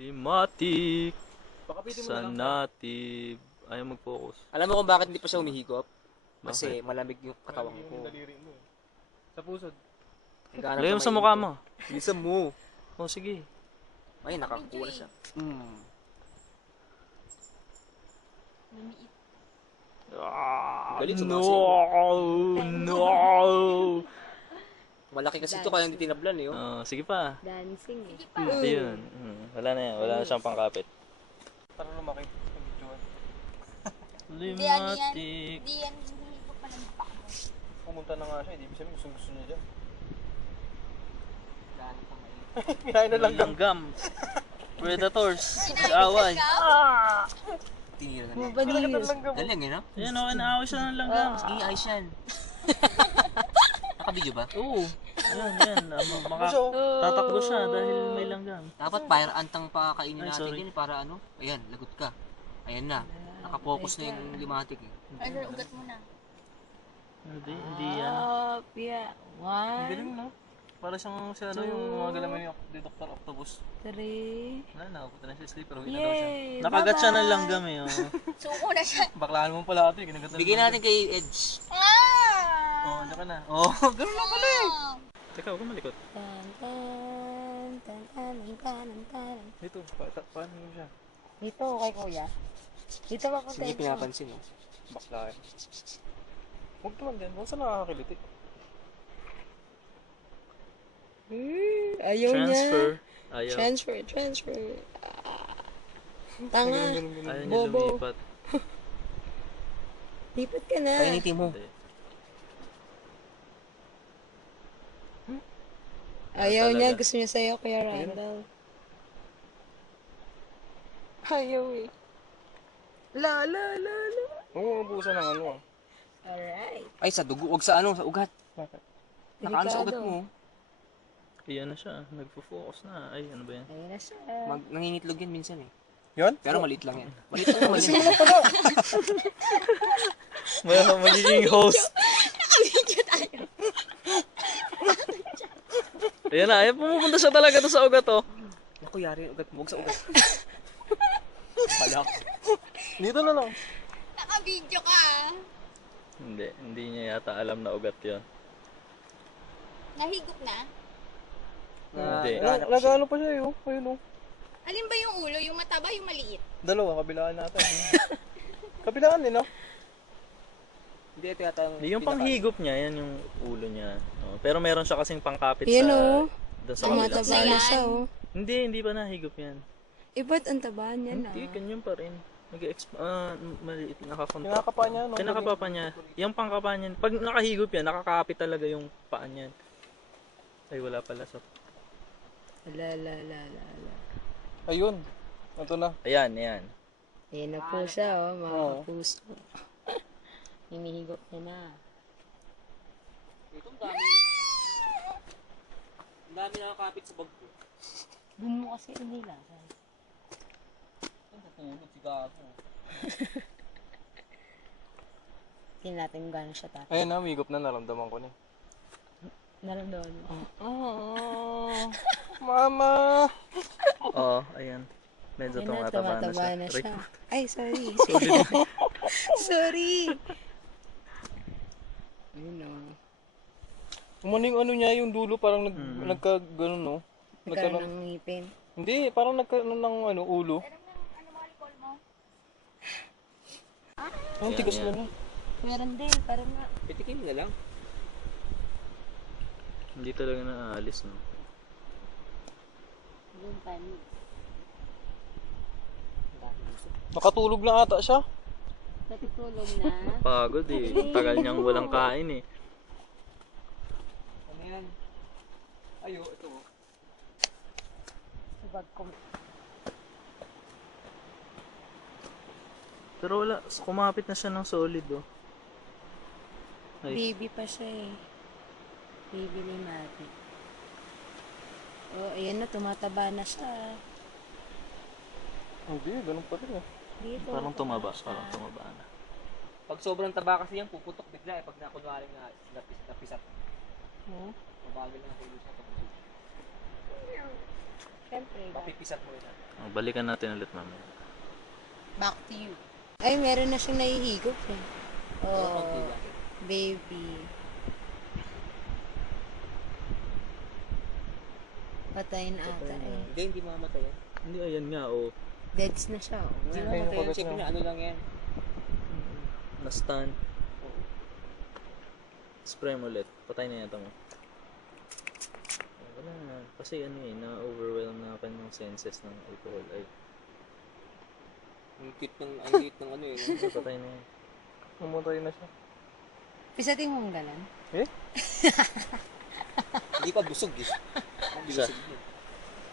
Limatic. Pakapitin mo na lang. Sanatib. Ayaw mag-focus. Alam mo kung bakit hindi pa siya humihigop? Kasi Bakit? malamig yung katawan ko. Sa pusod. Lagay mo sa mukha mo. Bisa mo. Oh, sige. Ay, nakakuha siya. Galit, No! sumasayaw. No! Malaki kasi ito kaya hindi tinablan eh. Oh. Sige pa. Dancing eh. Ayun. Wala na yan. Wala na siyang pangkapit. Para lumaki. Hindi yan, Limatic. hindi yan, hindi ko pa ng paa mo. Pumunta na nga siya. Hindi sabihin gusto niya dyan. Dahil pa may... Kinain na lang. Langgam. Predators. Away. Tinira na niya. Mabaliw. Galing eh, no? Ayan, okay. Naaway siya ng langgam. Sige, ayos yan. Nakabidyo ba? Oo. Ayan. Tatakbo siya dahil may langgam. Dapat fire antang pa kainin Ay, natin sorry. yan para ano? Ayan, lagot ka. Ayan na. Nakapokus na yung limatic eh. Ano, ugat mo na. Hindi yan. Yeah. Ang 1, galing, no? Para siyang si ano, yung mga galaman ni Dr. Octopus. 3. Wala na, pupunta na siya sa sleeper. Uwi na daw siya. Yay! Nakagat siya ng langgam eh. Oh. Suko na siya. Baklaan mo pala ito. Kinagat Bigyan natin kay Edge. Oh, diyan ka na. Oh, ganun lang pala eh. Teka, huwag kang malikot. Tan, tan, tan, tan, tan, tan. Dito, paano mo siya? Dito kay kuya. Dito ba ko Hindi pinapansin oh. Baklaan. Huwag naman din. Huwag sa nakakakiliti. Ayaw Transfer. niya. Ayaw. Transfer. Tanga. Ayaw niya Bobo. lumipat. Lipat ka na. Painitin mo. Hindi. Ayaw Talaga. niya. Gusto niya sa'yo, Kuya Randall. Ayaw eh. La. Huwag mo mabuhusan ng ano ah. Alright. Ay, sa dugo. Huwag sa ano, sa ugat. Bakit? Nakaano sa ugat Delikado. mo. Ayan na siya. Nagpo-focus na. Ay, ano ba yan? Ayun na siya. Nangingitlog yan minsan eh. Yun? Pero maliit lang yan. Maliit lang naman yan. Magiging host. Ayan na. Ayan, pumupunta siya talaga to sa ugat oh. Naku, yari yung ugat mo. Huwag sa ugat. Balak. Dito na lang. Naka-video ka. Hindi niya yata alam na ugat yun. Nahigop na. Hindi. Nag-ano pa siya eh. Oh. Ayun oh. Alin ba yung ulo? Yung mataba, yung maliit? Dalawa, kabilaan natin. Kabilaan din, no? Hindi, ito yata yung... Yung panghigop niya, yan yung ulo niya. Oh, pero meron siya kasing pangkapit Yan, sa... oh. Doon sa kabilang Tumataba side. na siya oh. Hindi pa nahigop yan. Eh, ba't ang taba niya na? Hindi, ganyan pa rin. Maliit, nakakontra. Kinakapa niya, no? Kinakapa pa niya. Yung pangkapa niya, pag nakahigop yan, nakakapit talaga yung paa niyan. Ay, wala pala. So, La. Ayun. Ito na. ayan. Ayan na po siya oh, mga kapuso. Hinihigop niya na. Itong dami. Ang dami nakakapit sa bag ko. Bumo kasi nila. Ang natulog si Gago. Tingnan natin kung gano'n siya tatay. Ayun na, umigop na. Naramdaman ko na. Naramdaman mo. Oh, Mama! Oo, ayan. Medyo Ayun na, tumataba na siya. siya. Ay, sorry. Sorry. Ayun o. Umaning ano niya, yung dulo parang nagka-ganon, no? Nagkaroon ng ngipin. Hindi, parang nagkaroon ng ano, ulo. Ano mo, alcohol mo? Ang tigas yan. na. Meron din, parang nga. Pitikin na lang. Hindi talaga naaalis, no? Yung time. Nakatulog na ata siya. Natutulog na. Pagod eh. Tagal niyang walang kain eh. Ano yan? Ayo, ito. Bag ko. Pero wala, kumapit na siya ng solid oh. Ay, Baby pa siya eh. Baby limatic. Oh, ayan na, tumataba na siya. Hindi, ganun pa rin eh. Dito. parang tumaba na. Pag sobrang taba kasi yan, puputok bigla eh. Pag nakunwari nga, napisat. Mabagal na huli siya. Siyempre, Papipisat mo ina. Balikan natin ulit mamaya. Back to you. Ay, meron na siyang nahihigop eh. Oh, konti lang. baby. Patay na ata eh. Hindi mamatay yan. Hindi, ayan nga, oh. Deads na siya. Oh. Hindi Ayun, mamatay yan. kagat Siyempre na. na ano lang yan. Na-stun. Spray mo ulit. Patay na yata mo. Wala na. Kasi ano eh, na-overwhelm na ako ng senses ng alcohol. Ay, Ang cute ng ano eh. patay na yan. Namatay na siya. Pisatin mo ang galan. Eh? Hindi pa busog eh. Hindi Siya. busog eh.